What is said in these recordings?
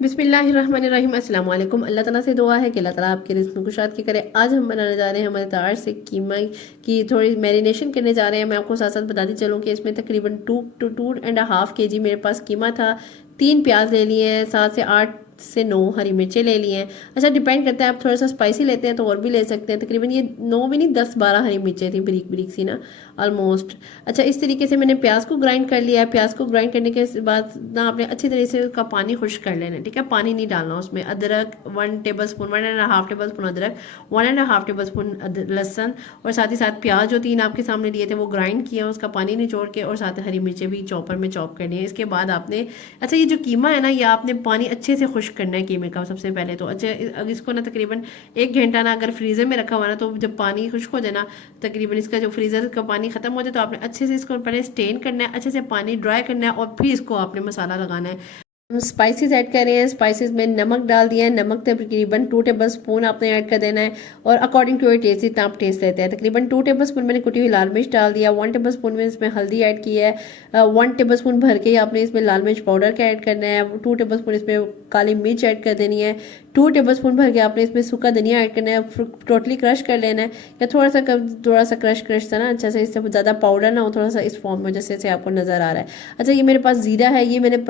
बिस्मिल्लाहिर्रहमानिर्रहीम अस्सलाम वालेकुम। अल्लाह ताला से दुआ है कि अल्लाह ताला आपके रिज़्क़ में कुशाद की करे। आज हम बनाने जा रहे हैं मज़ेदार से कीमा की थोड़ी मैरिनेशन करने जा रहे हैं। मैं आपको साथ साथ बताती चलूँ कि इसमें तकरीबन 2 to 2.5 kg मेरे पास कीमा था। 3 प्याज ले लिए हैं, 7 से 8 से 9 हरी मिर्चें ले लिए हैं। अच्छा, डिपेंड करता है, आप थोड़ा सा स्पाइसी लेते हैं तो और भी ले सकते हैं। तकरीबन ये 9 भी नहीं, 10-12 हरी मिर्चें थी, बारीक बारीक सी ना, ऑलमोस्ट। अच्छा, इस तरीके से मैंने प्याज को ग्राइंड कर लिया है। प्याज को ग्राइंड करने के बाद ना आपने अच्छी तरह से उसका पानी खुश्क कर लेना है, ठीक है। पानी नहीं डालना उसमें। अदरक 1 टेबल स्पून, 1.5 टेबल स्पून अदरक, 1.5 टेबल स्पून लहसन, और साथ ही साथ प्याज जो 3 आपके सामने लिए थे वो ग्राइंड किया, उसका पानी निचोड़ के, और साथ हरी मिर्चें भी चॉपर में चॉप करनी है। इसके बाद आपने, अच्छा, ये जो कीमा है ना, ये आपने पानी अच्छे से खुश्क करना है कीमे का सबसे पहले तो। अच्छा, इसको ना तकरीबन 1 घंटा ना अगर फ्रीज़र में रखा हुआ ना, तो जब पानी खुश्क हो जाए ना, तकरीबन इसका जो फ्रीज़र का पानी ख़त्म हो जाए, तो आपने अच्छे से इसको पहले स्टेन करना है, अच्छे से पानी ड्राई करना है, और फिर इसको आपने मसाला लगाना है। हम स्पाइसेस ऐड कर रहे हैं। स्पाइसेस में नमक डाल दिया है, नमक तकरीबन 2 टेबल स्पून आपने ऐड कर देना है, और अकॉर्डिंग टू योर टेस्ट, जितना आप टेस्ट लेते हैं। तकरीबन 2 टेबल स्पून मैंने कुटी हुई लाल मिर्च डाल दिया। 1 टेबल स्पून में इसमें हल्दी ऐड की है। 1 टेबल स्पून भर के आपने इसमें लाल मिर्च पाउडर का ऐड करना है। 2 टेबल स्पून इसमें काली मिर्च ऐड कर देनी है। 2 टेबल स्पून भर के आपने इसमें सूखा धनिया ऐड करना है, टोटली क्रश कर लेना है, या थोड़ा सा क्रश क्रश था ना, अच्छा से, इससे ज़्यादा पाउडर ना हो, थोड़ा सा इस फॉर्म में जैसे से आपको नज़र आ रहा है। अच्छा, ये मेरे पास ज़ीरा है, ये मैंने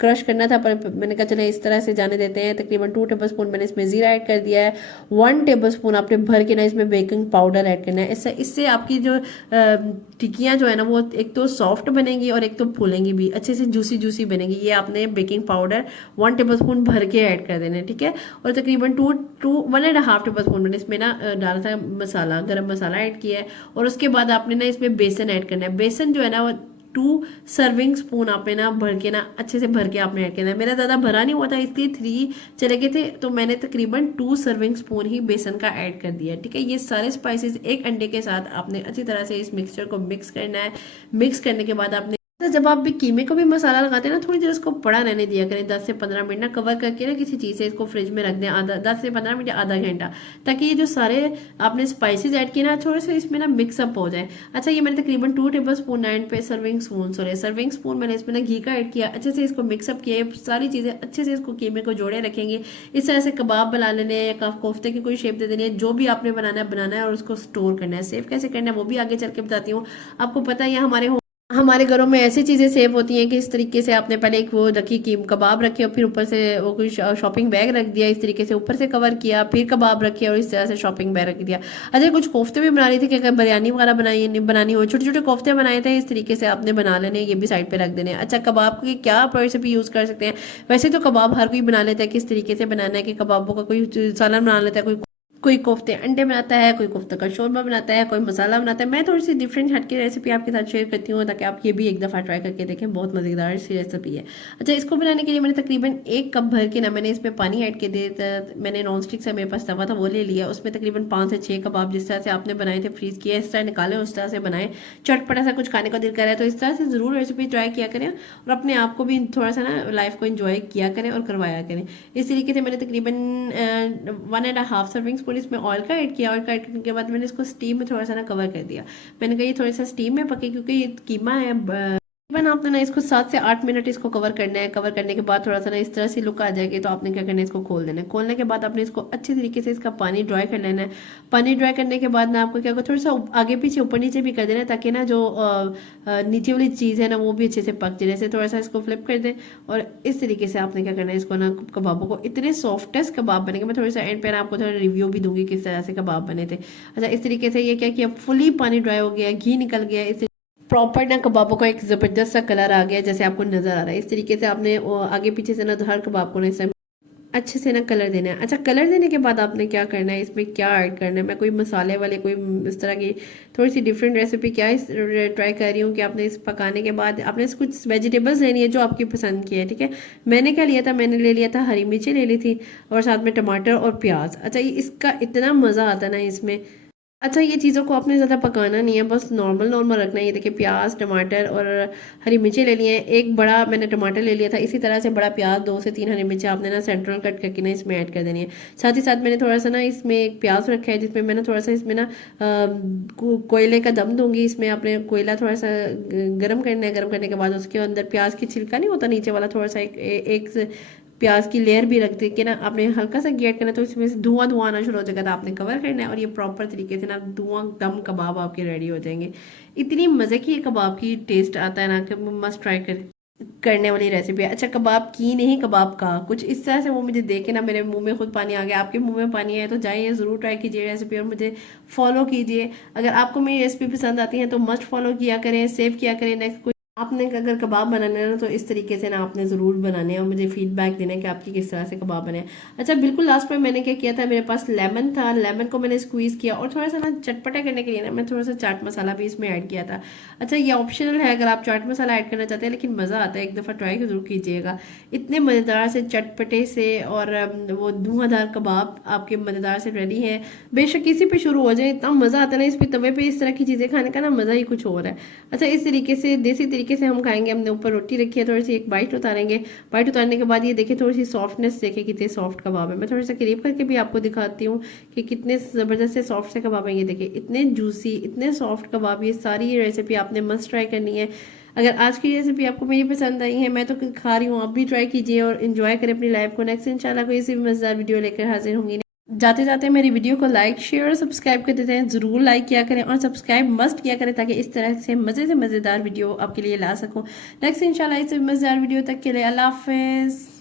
क्रश करना था, पर मैंने कहा चले इस तरह से जाने देते हैं। तकरीबन 2 टेबल स्पून मैंने इसमें ज़ीरा ऐड कर दिया है। 1 टेबल स्पून आपने भर के ना इसमें बेकिंग पाउडर ऐड करना है। इससे इससे आपकी जो टिक्कियाँ जो है ना, वो एक तो सॉफ्ट बनेंगी और एक तो फूलेंगी भी, अच्छे से जूसी जूसी बनेगी। ये आपने बेकिंग पाउडर 1 टेबल स्पून भर के ऐड कर देना है, ठीक है। और तकरीबन 1.5 टेबल स्पून मैंने इसमें ना डाला था मसाला, गरम मसाला ऐड किया है। और उसके बाद आपने ना इसमें बेसन ऐड करना है। बेसन जो है ना, वो 2 सर्विंग स्पून आपने ना भर के ना अच्छे से भर के आपने ऐड करना है। मेरा ज़्यादा भरा नहीं हुआ था, इसलिए 3 चले गए थे, तो मैंने तकरीबन 2 सर्विंग स्पून ही बेसन का ऐड कर दिया, ठीक है। ये सारे स्पाइसेस एक अंडे के साथ आपने अच्छी तरह से इस मिक्सचर को मिक्स करना है। मिक्स करने के बाद आपने, तो जब आप भी कीमे को भी मसाला लगाते हैं ना, थोड़ी देर उसको पड़ा रहने दिया करें, 10 से 15 मिनट ना कवर करके ना किसी चीज़ से इसको फ्रिज में रख दें, आधा 10 से 15 मिनट या आधा घंटा, ताकि ये जो सारे आपने स्पाइसेस ऐड किए ना, थोड़े से इसमें ना मिक्सअप हो जाए। अच्छा, ये मैंने तकरीबन 2 टेबल स्पून 9 पे सर्विंग स्पून मैंने इसमें ना घी का ऐड किया, अच्छे से इसको मिक्सअप किया। सारी चीज़ें अच्छे से इसको कीमे को जोड़े रखेंगे। इस तरह से कबाब बना लेने हैं, या कोफ्ते की कोई शेप दे देनी है, जो भी आपने बनाना है और उसको स्टोर करना है। सेव कैसे करना है वो भी आगे चल के बताती हूँ। आपको पता है, ये हमारे घरों में ऐसी चीज़ें सेव होती हैं कि इस तरीके से आपने पहले एक वो रखी कि कबाब रखे, और फिर ऊपर से वो कोई शॉपिंग बैग रख दिया, इस तरीके से ऊपर से कवर किया, फिर कबाब रखे, और इस तरह से शॉपिंग बैग रख दिया। अच्छा, कुछ कोफ्ते भी बना रही थी कि अगर बिरयानी वगैरह बनानी हो, छोटे छोटे कोफ्ते बनाए थे, इस तरीके से आपने बना लेने, ये भी साइड पे रख देने। अच्छा, कबाब की क्या आप रेसिपी यूज़ कर सकते हैं? वैसे तो कबाब हर कोई बना लेता है, किस तरीके से बनाना है, कि कबाबों का कोई सालन बना लेता है, कोई कोफ्ते अंडे बनाता है, कोई कोफ्ते का शोरमा बनाता है, कोई मसाला बनाता है। मैं थोड़ी सी डिफरेंट हटके रेसिपी आपके साथ शेयर करती हूँ, ताकि आप ये भी एक दफ़ा ट्राई करके देखें, बहुत मज़ेदार सी रेसिपी है। अच्छा, इसको बनाने के लिए मैंने तकरीबन 1 कप भर के ना मैंने इसमें पानी ऐड के दे, मैंने नॉन स्टिक से मेरे पास तवा था वो ले लिया, उसमें तकरीबन 5 से 6 कबाब जिस तरह से आपने बनाए थे, फ्रीज़ किए, इस तरह निकाले, उस तरह से बनाए। चटपटा सा कुछ खाने को दिल कर रहा है तो इस तरह से ज़रूर रेसिपी ट्राई किया करें, और अपने आप को भी थोड़ा सा ना लाइफ को इंजॉय किया करें और करवाया करें। इस तरीके से मैंने तकरीबन 1.5 सर्विंग स्पून इसमें ऑयल का ऐड किया, और ऐड करने के बाद मैंने इसको स्टीम में थोड़ा सा ना कवर कर दिया। मैंने कहा ये थोड़ा सा स्टीम में पके, क्योंकि ये कीमा है। तकरीबन आपने ना इसको 7 से 8 मिनट इसको कवर करना है। कवर करने के बाद थोड़ा सा ना इस तरह से लुक आ जाएगी, तो आपने क्या करना है, इसको खोल देना है। खोलने के बाद आपने इसको अच्छी तरीके से इसका पानी ड्राई कर लेना है। पानी ड्राई करने के बाद ना आपको क्या करना, थोड़ा सा आगे पीछे ऊपर नीचे भी कर देना है, ताकि ना जो नीचे वाली चीज़ है ना, वो भी अच्छे से पक जाए। जैसे थोड़ा सा इसको फ्लिप कर दें, और इस तरीके से आपने क्या करना है, इसको ना कबाबों को, इतने सॉफ्टेस्ट कबाब बनेंगे, मैं थोड़ा सा एंड पे ना आपको थोड़ा रिव्यू भी दूंगी किस तरह से कबाब बने थे। अच्छा, इस तरीके से ये क्या किया, फुली पानी ड्राई हो गया, घी निकल गया, इस प्रॉपर ना कबाबों का एक ज़बरदस्त सा कलर आ गया, जैसे आपको नज़र आ रहा है। इस तरीके से आपने आगे पीछे से ना हर कबाब को ना इस अच्छे से ना कलर देना है। अच्छा, कलर देने के बाद आपने क्या करना है, इसमें क्या ऐड करना है, मैं कोई मसाले वाले कोई इस तरह की थोड़ी सी डिफरेंट रेसिपी क्या इस ट्राई कर रही हूँ, कि आपने इस पकाने के बाद आपने कुछ वेजिटेबल्स लेनी है जो आपकी पसंद की है, ठीक है। मैंने क्या लिया था, मैंने ले लिया था हरी मिर्ची ले ली थी, और साथ में टमाटर और प्याज। अच्छा, ये इसका इतना मज़ा आता है ना इसमें। अच्छा, ये चीज़ों को आपने ज़्यादा पकाना नहीं है, बस नॉर्मल नॉर्मल रखना है। ये देखिए, प्याज टमाटर और हरी मिर्ची ले लिए हैं। एक बड़ा मैंने टमाटर ले लिया था, इसी तरह से बड़ा प्याज, 2 से 3 हरी मिर्ची आपने ना सेंट्रल कट करके ना इसमें ऐड कर देनी है। साथ ही साथ मैंने थोड़ा सा ना इसमें एक प्याज रखा है, जिसमें मैंने थोड़ा सा इसमें ना कोयले का दम दूंगी। इसमें आपने कोयला थोड़ा सा गर्म करना है। गर्म करने के बाद उसके अंदर प्याज की छिलका नहीं होता नीचे वाला, थोड़ा सा एक प्याज की लेयर भी रख दे के ना आपने हल्का सा गेट करना, तो इसमें से धुआं धुआं आना शुरू हो जाएगा, तो आपने कवर करना है और ये प्रॉपर तरीके से ना धुआं दम कबाब आपके रेडी हो जाएंगे। इतनी मज़े की ये कबाब की टेस्ट आता है ना कि मस्ट ट्राई करने वाली रेसिपी है। अच्छा, कबाब की नहीं, कबाब का कुछ इस तरह से वो मुझे देख के ना मेरे मुंह में खुद पानी आ गया, आपके मुंह में पानी आया तो जाइए ज़रूर ट्राई कीजिए रेसिपी और मुझे फॉलो कीजिए। अगर आपको मेरी रेसिपी पसंद आती है तो मस्ट फॉलो किया करें, सेव किया करें। नेक्स्ट आपने अगर कबाब बनाने हैं ना तो इस तरीके से ना आपने ज़रूर बनाने हैं और मुझे फीडबैक देना है कि आपकी किस तरह से कबाब बने। अच्छा, बिल्कुल लास्ट में मैंने क्या किया था, मेरे पास लेमन था, लेमन को मैंने स्क्वीज़ किया और थोड़ा सा ना चटपटा करने के लिए ना मैं थोड़ा सा चाट मसाला भी इसमें ऐड किया था। अच्छा, ये ऑप्शनल है अगर आप चाट मसाला ऐड करना चाहते हैं, लेकिन मज़ा आता है, एक दफ़ा ट्राई ज़रूर कीजिएगा। इतने मज़ेदार से चटपटे से और वो धुआंधार कबाब आपके मज़ेदार से रेडी है। बेशक इसी पे शुरू हो जाए, इतना मज़ा आता है ना इस पे, तवे पे इस तरह की चीज़ें खाने का ना मज़ा ही कुछ और है। अच्छा, इस तरीके से देसी तरीके से हम खाएंगे। हमने ऊपर रोटी रखी है, थोड़ी सी एक बाइट उतारेंगे। बाइट उतारने के बाद ये देखिए थोड़ी सी सॉफ्टनेस, देखिए कितने सॉफ्ट कबाब है। मैं थोड़ा सा करीब करके भी आपको दिखाती हूँ कि कितने ज़बरदस्त से सॉफ्ट से कबाब है। ये देखिए इतने जूसी, इतने सॉफ्ट कबाब। ये सारी रेसिपी आपने मस्ट ट्राई करनी है। अगर आज की रेसिपी आपको मेरी पसंद आई है, मैं तो खा रही हूँ, आप भी ट्राई कीजिए और इन्जॉय करें अपनी लाइफ को। नेक्स्ट इंशाल्लाह कोई सी भी मज़ेदार वीडियो लेकर हाजिर होंगी। जाते जाते मेरी वीडियो को लाइक शेयर और सब्सक्राइब कर देते हैं, ज़रूर लाइक किया करें और सब्सक्राइब मस्ट किया करें ताकि इस तरह से मज़ेदार वीडियो आपके लिए ला सकूं। नेक्स्ट इंशाल्लाह इस मज़ेदार वीडियो तक के लिए अल्लाह हाफ़िज़।